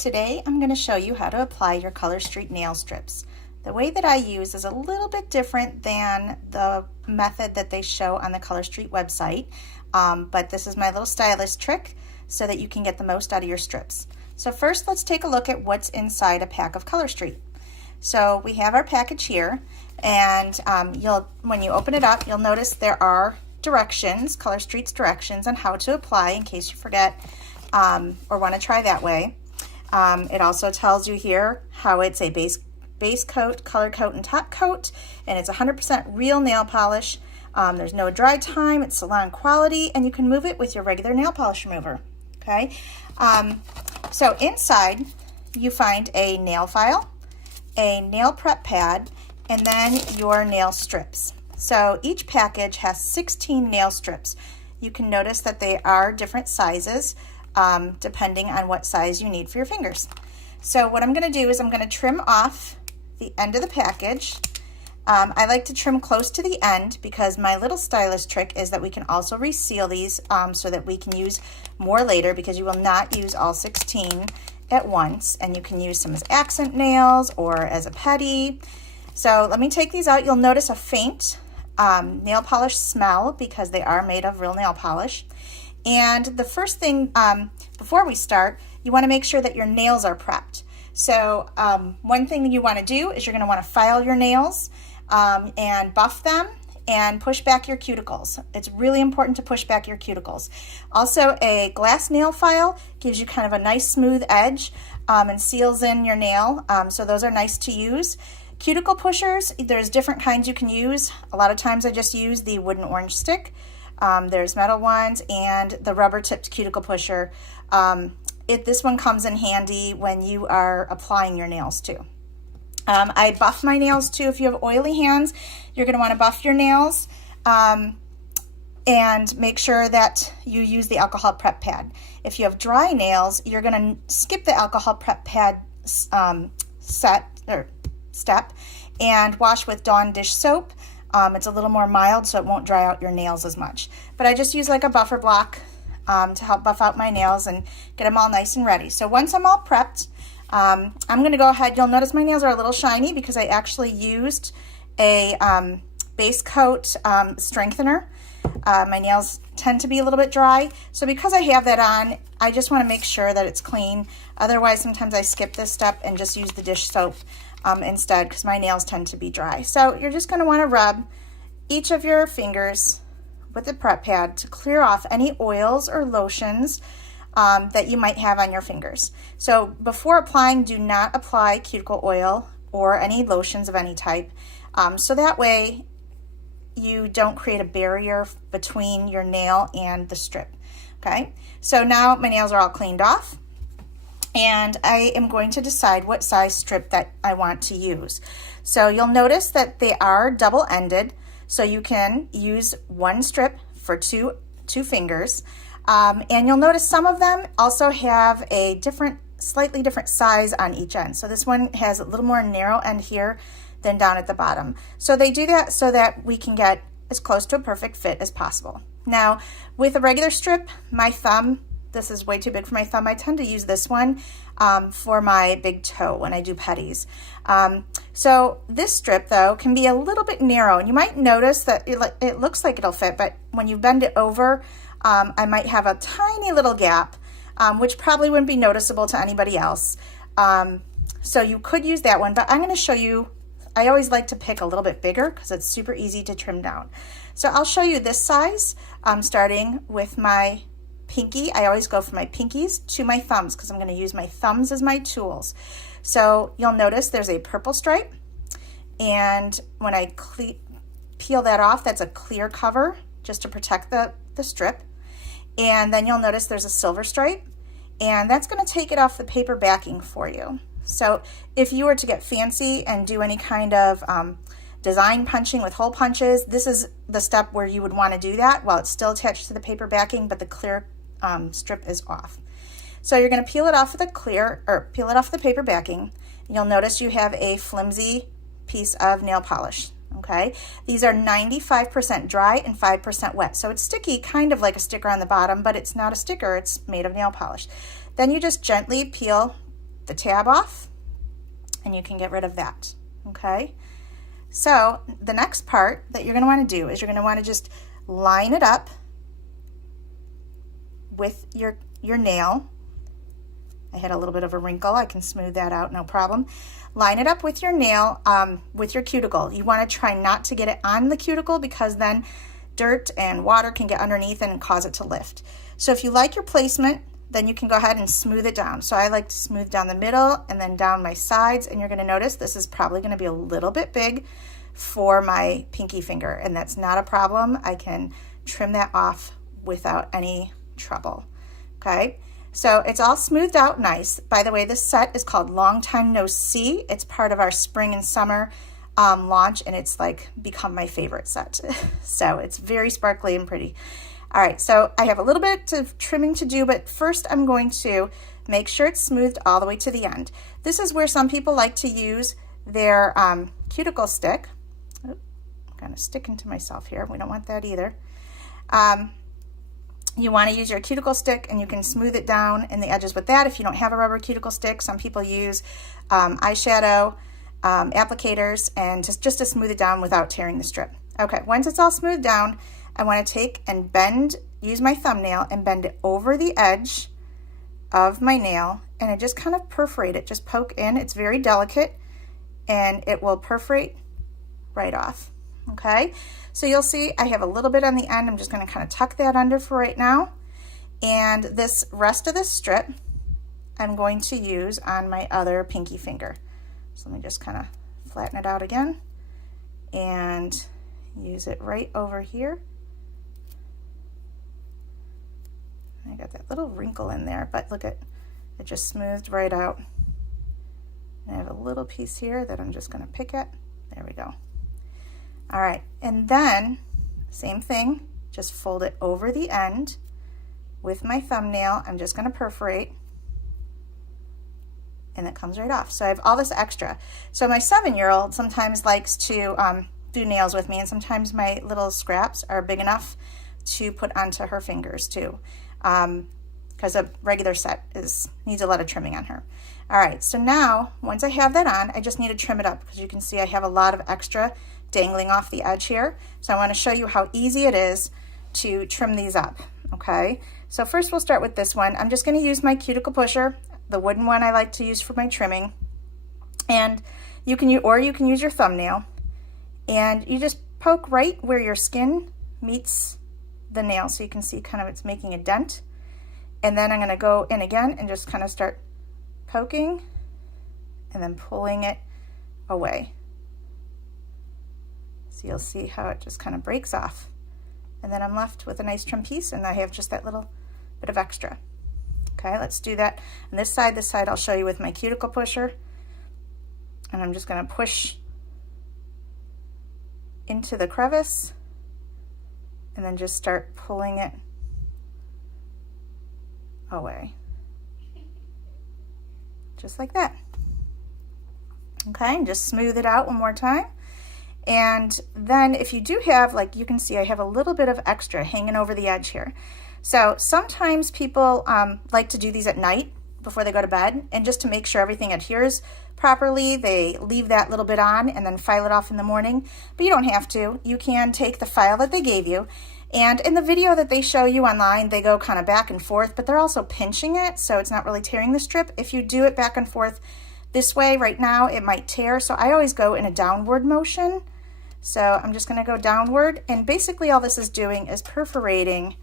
Today I'm going to show you how to apply your Color Street nail strips. The way that I use is a little bit different than the method that they show on the Color Street website, but this is my little stylus trick so that you can get the most out of your strips. So first let's take a look at what's inside a pack of Color Street. So we have our package here, and when you open it up, you'll notice there are directions, Color Street's directions on how to apply in case you forget or want to try that way. It also tells you here how it's a base coat, color coat, and top coat, and it's 100% real nail polish. There's no dry time, it's salon quality, and you can move it with your regular nail polish remover. Okay, so inside you find a nail file, a nail prep pad, and then your nail strips. So each package has 16 nail strips. You can notice that they are different sizes, depending on what size you need for your fingers. So what I'm going to do is I'm going to trim off the end of the package. I like to trim close to the end because my little stylus trick is that we can also reseal these so that we can use more later, because you will not use all 16 at once, and you can use some as accent nails or as a petty. So let me take these out. You'll notice a faint nail polish smell because they are made of real nail polish. And the first thing before we start, you want to make sure that your nails are prepped. So one thing that you want to do is you're going to want to file your nails and buff them and push back your cuticles. It's really important to push back your cuticles. Also, a glass nail file gives you kind of a nice smooth edge and seals in your nail, so those are nice to use. Cuticle pushers, there's different kinds you can use. A lot of times I just use the wooden orange stick. There's metal ones and the rubber tipped cuticle pusher. This one comes in handy when you are applying your nails too. I buff my nails too. If you have oily hands, you're going to want to buff your nails and make sure that you use the alcohol prep pad. If you have dry nails, you're going to skip the alcohol prep pad step and wash with Dawn dish soap. It's a little more mild, so it won't dry out your nails as much. But I just use like a buffer block to help buff out my nails and get them all nice and ready. So once I'm all prepped, I'm going to go ahead. You'll notice my nails are a little shiny because I actually used a base coat strengthener. My nails tend to be a little bit dry. So because I have that on, I just want to make sure that it's clean. Otherwise, sometimes I skip this step and just use the dish soap instead, because my nails tend to be dry. So you're just going to want to rub each of your fingers with the prep pad to clear off any oils or lotions that you might have on your fingers. So before applying, do not apply cuticle oil or any lotions of any type, so that way you don't create a barrier between your nail and the strip. Okay, so now my nails are all cleaned off, and I am going to decide what size strip that I want to use. So you'll notice that they are double-ended, so you can use one strip for two fingers. And you'll notice some of them also have a slightly different size on each end. So this one has a little more narrow end here than down at the bottom. So they do that so that we can get as close to a perfect fit as possible. Now, with a regular strip, my thumb, this is way too big for my thumb. I tend to use this one for my big toe when I do petties. So this strip, though, can be a little bit narrow, and you might notice that it looks like it'll fit, but when you bend it over, I might have a tiny little gap, which probably wouldn't be noticeable to anybody else. So you could use that one, but I'm going to show you. I always like to pick a little bit bigger because it's super easy to trim down. So I'll show you this size, starting with my pinky. I always go from my pinkies to my thumbs because I'm going to use my thumbs as my tools. So you'll notice there's a purple stripe, and when I peel that off, that's a clear cover just to protect the strip. And then you'll notice there's a silver stripe, and that's going to take it off the paper backing for you. So if you were to get fancy and do any kind of design punching with hole punches, this is the step where you would want to do that while it's still attached to the paper backing, but the clear strip is off. So you're going to peel it off with peel it off the paper backing. You'll notice you have a flimsy piece of nail polish. Okay, these are 95% dry and 5% wet, so it's sticky, kind of like a sticker on the bottom, but it's not a sticker, it's made of nail polish. Then you just gently peel the tab off, and you can get rid of that, okay? So the next part that you're going to want to do is you're going to want to just line it up with your nail. I had a little bit of a wrinkle. I can smooth that out, no problem. Line it up with your nail, with your cuticle. You want to try not to get it on the cuticle because then dirt and water can get underneath and cause it to lift. So if you like your placement, then you can go ahead and smooth it down. So I like to smooth down the middle and then down my sides, and you're going to notice this is probably going to be a little bit big for my pinky finger, and that's not a problem. I can trim that off without any trouble. Okay, so it's all smoothed out nice. By the way, this set is called Long Time No See. It's part of our spring and summer launch, and it's like become my favorite set. So it's very sparkly and pretty. All right, so I have a little bit of trimming to do, but first I'm going to make sure it's smoothed all the way to the end. This is where some people like to use their cuticle stick. Oh, I'm kind of sticking to myself here. We don't want that either. You want to use your cuticle stick, and you can smooth it down in the edges with that. If you don't have a rubber cuticle stick, some people use eyeshadow applicators and just to smooth it down without tearing the strip. Okay, once it's all smoothed down, I want to take and use my thumbnail and bend it over the edge of my nail, and I just kind of perforate it, just poke in. It's very delicate, and it will perforate right off. Okay, so you'll see I have a little bit on the end. I'm just going to kind of tuck that under for right now, and this rest of this strip I'm going to use on my other pinky finger. So let me just kind of flatten it out again and use it right over here. I got that little wrinkle in there, but look at it, just smoothed right out. And I have a little piece here that I'm just going to pick at. There we go. All right, and then same thing, just fold it over the end with my thumbnail. I'm just going to perforate, and it comes right off. So I have all this extra. So my 7-year-old sometimes likes to do nails with me, and sometimes my little scraps are big enough to put onto her fingers too, because a regular set needs a lot of trimming on her. All right, so now once I have that on, I just need to trim it up, because you can see I have a lot of extra dangling off the edge here. So I want to show you how easy it is to trim these up. Okay, so first we'll start with this one. I'm just going to use my cuticle pusher, the wooden one I like to use for my trimming, and you can use your thumbnail, and you just poke right where your skin meets the nail, so you can see kind of it's making a dent. And then I'm going to go in again and just kind of start poking and then pulling it away. So you'll see how it just kind of breaks off, and then I'm left with a nice trim piece, and I have just that little bit of extra. Okay, let's do that on this side I'll show you with my cuticle pusher, and I'm just going to push into the crevice and then just start pulling it away, just like that. Okay, and just smooth it out one more time. And then if you do have, like you can see, I have a little bit of extra hanging over the edge here. So sometimes people like to do these at night before they go to bed, and just to make sure everything adheres properly, they leave that little bit on and then file it off in the morning. But you don't have to. You can take the file that they gave you, and in the video that they show you online, they go kind of back and forth, but they're also pinching it, so it's not really tearing the strip. If you do it back and forth this way right now, it might tear, so I always go in a downward motion. So I'm just going to go downward, and basically all this is doing is perforating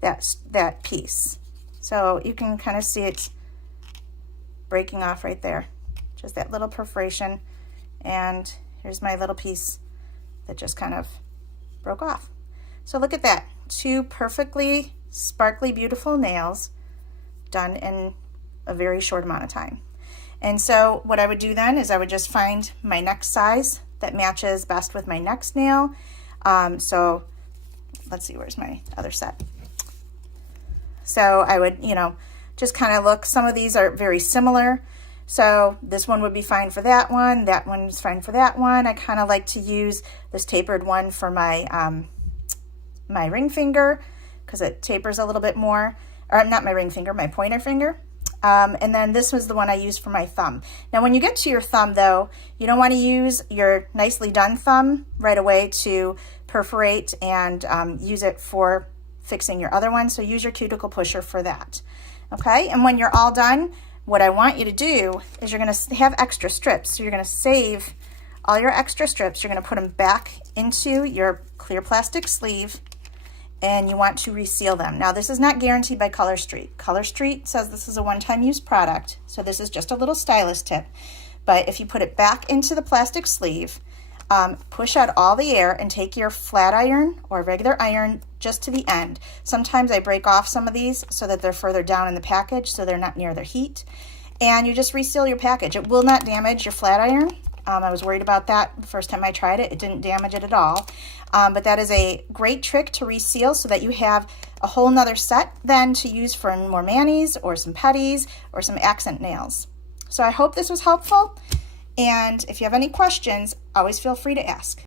that piece. So you can kind of see it breaking off right there, just that little perforation. And here's my little piece that just kind of broke off. So look at that, 2 perfectly sparkly beautiful nails done in a very short amount of time. And so what I would do then is I would just find my next size that matches best with my next nail. So let's see, where's my other set? So I would, just kind of look. Some of these are very similar. So this one would be fine for that one's fine for that one. I kind of like to use this tapered one for my my ring finger, because it tapers a little bit more. Or not my ring finger, my pointer finger. And then this was the one I used for my thumb. Now when you get to your thumb though, you don't want to use your nicely done thumb right away to perforate and use it for fixing your other one. So use your cuticle pusher for that. Okay, and when you're all done, what I want you to do is you're going to have extra strips. So you're going to save all your extra strips. You're going to put them back into your clear plastic sleeve, and you want to reseal them. Now this is not guaranteed by Color Street. Color Street says this is a one-time use product, so this is just a little stylist tip. But if you put it back into the plastic sleeve, push out all the air and take your flat iron or regular iron just to the end. Sometimes I break off some of these so that they're further down in the package so they're not near the heat. And you just reseal your package. It will not damage your flat iron. I was worried about that the first time I tried it. It didn't damage it at all. But that is a great trick to reseal so that you have a whole nother set then to use for more manis or some petties or some accent nails. So I hope this was helpful. And if you have any questions, always feel free to ask.